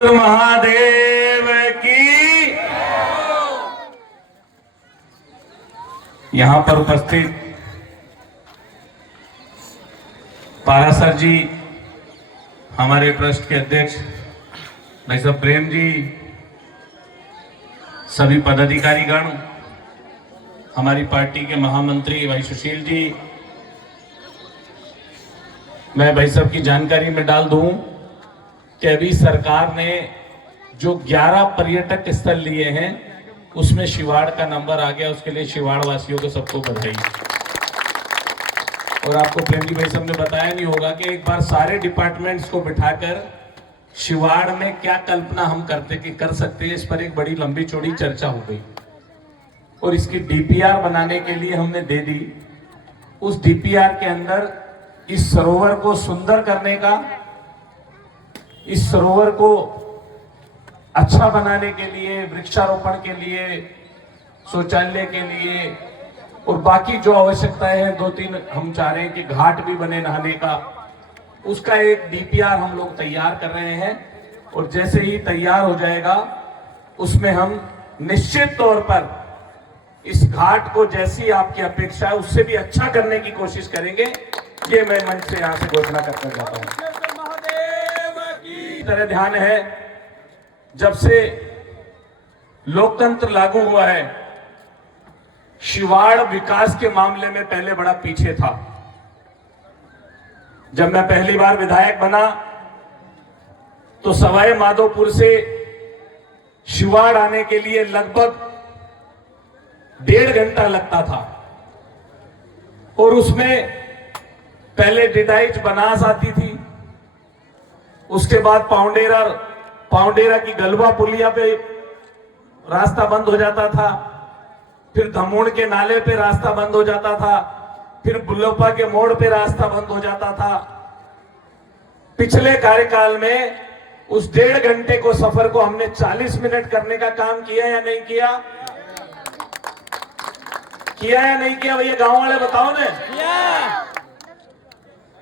महादेव की। यहां पर उपस्थित पारासर जी, हमारे ट्रस्ट के अध्यक्ष भाई साहब प्रेम जी, सभी पदाधिकारीगण, हमारी पार्टी के महामंत्री भाई सुशील जी, मैं भाई साहब की जानकारी में डाल दूं कि अभी सरकार ने जो 11 पर्यटक स्थल लिए हैं उसमें शिवाड़ का नंबर आ गया। उसके लिए शिवाड़ वासियों को सबको बधाई। और आपको प्रेम जी भाई साहब ने बताया नहीं होगा कि एक बार सारे डिपार्टमेंट्स को बिठाकर शिवाड़ में क्या कल्पना हम कर सकते हैं, इस पर एक बड़ी लंबी चौड़ी चर्चा हो गई और इसकी डीपीआर बनाने के लिए हमने दे दी। उस डीपीआर के अंदर इस सरोवर को सुंदर करने का, इस सरोवर को अच्छा बनाने के लिए, वृक्षारोपण के लिए, शौचालय के लिए और बाकी जो आवश्यकताएं हैं, 2-3 हम चाह रहे हैं कि घाट भी बने नहाने का, उसका एक डीपीआर हम लोग तैयार कर रहे हैं। और जैसे ही तैयार हो जाएगा उसमें हम निश्चित तौर पर इस घाट को जैसी आपकी अपेक्षा है उससे भी अच्छा करने की कोशिश करेंगे। ये मैं मंच से यहां से घोषणा करना चाहता हूं। तरह ध्यान है, जब से लोकतंत्र लागू हुआ है, शिवाड़ विकास के मामले में पहले बड़ा पीछे था। जब मैं पहली बार विधायक बना तो सवाई माधोपुर से शिवाड़ आने के लिए लगभग 1.5 घंटा लगता था और उसमें पहले डिडाइच बनास आती थी, उसके बाद पाउंडेरा की गलवा पुलिया पे रास्ता बंद हो जाता था, फिर धमोड़ के नाले पे रास्ता बंद हो जाता था, फिर बुल्लोपा के मोड़ पे रास्ता बंद हो जाता था। पिछले कार्यकाल में उस 1.5 घंटे को सफर को हमने 40 मिनट करने का काम किया या नहीं किया? किया या नहीं किया भैया, गांव वाले बताओ ने।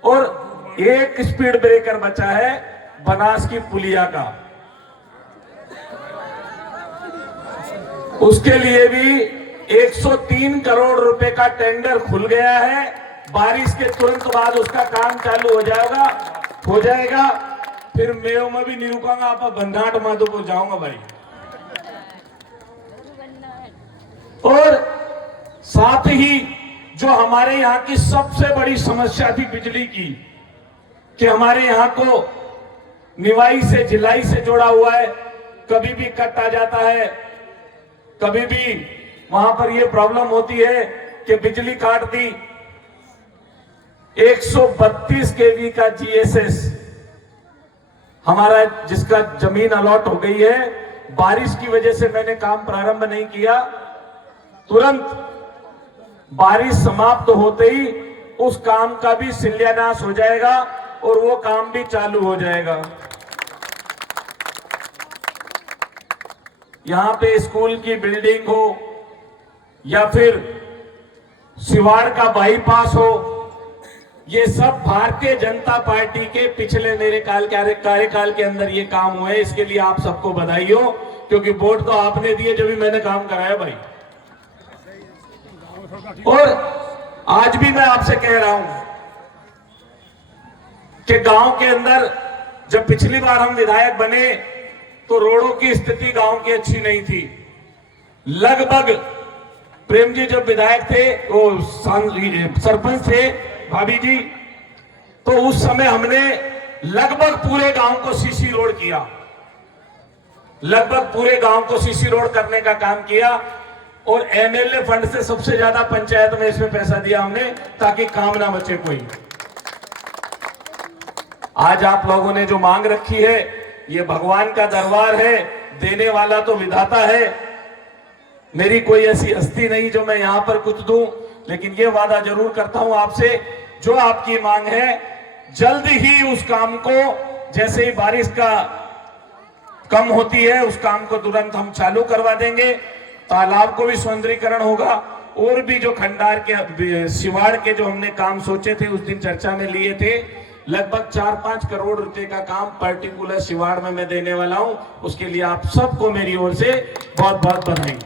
और एक स्पीड ब्रेकर बचा है बनास की पुलिया का, उसके लिए भी 103 करोड़ रुपए का टेंडर खुल गया है। बारिश के तुरंत बाद उसका काम चालू हो जाएगा। फिर मैं भी नहीं रुकांगा, आप बंधाट माधोपुर जाऊंगा भाई। और साथ ही जो हमारे यहाँ की सबसे बड़ी समस्या थी बिजली की, कि हमारे यहाँ को निवाई से जिलाई से जोड़ा हुआ है, कभी भी कट आ जाता है, कभी भी वहां पर यह प्रॉब्लम होती है कि बिजली काट दी। 132 केवी का जीएसएस हमारा, जिसका जमीन अलॉट हो गई है, बारिश की वजह से मैंने काम प्रारंभ नहीं किया। तुरंत बारिश समाप्त होते ही उस काम का भी शिलान्यास हो जाएगा और वो काम भी चालू हो जाएगा। यहां पे स्कूल की बिल्डिंग हो या फिर शिवाड़ का बाईपास हो, ये सब भारतीय जनता पार्टी के पिछले मेरे कार्यकाल के अंदर ये काम हुए। इसके लिए आप सबको बधाई हो, क्योंकि वोट तो आपने दिए जब भी मैंने काम कराया भाई। और आज भी मैं आपसे कह रहा हूं कि गांव के अंदर जब पिछली बार हम विधायक बने तो रोडों की स्थिति गांव की अच्छी नहीं थी। लगभग प्रेम जी जब विधायक थे, वो सरपंच थे भाभी जी, तो उस समय हमने लगभग पूरे गांव को सीसी रोड किया, लगभग पूरे गांव को सीसी रोड करने का काम किया। और एमएलए फंड से सबसे ज्यादा पंचायत में इसमें पैसा दिया हमने, ताकि काम ना बचे कोई। आज आप लोगों ने जो मांग रखी है, ये भगवान का दरबार है, देने वाला तो विधाता है। मेरी कोई ऐसी हस्ती नहीं जो मैं यहां पर कुछ दूं, लेकिन ये वादा जरूर करता हूं आपसे, जो आपकी मांग है जल्द ही उस काम को, जैसे ही बारिश का कम होती है, उस काम को तुरंत हम चालू करवा देंगे। तालाब को भी सौंदर्यीकरण होगा और भी जो खंडार के शिवाड़ के जो हमने काम सोचे थे उस दिन चर्चा में लिए थे, लगभग 4-5 करोड़ रुपए का काम पर्टिकुलर शिवाड़ में मैं देने वाला हूं। उसके लिए आप सबको मेरी ओर से बहुत बहुत बधाई।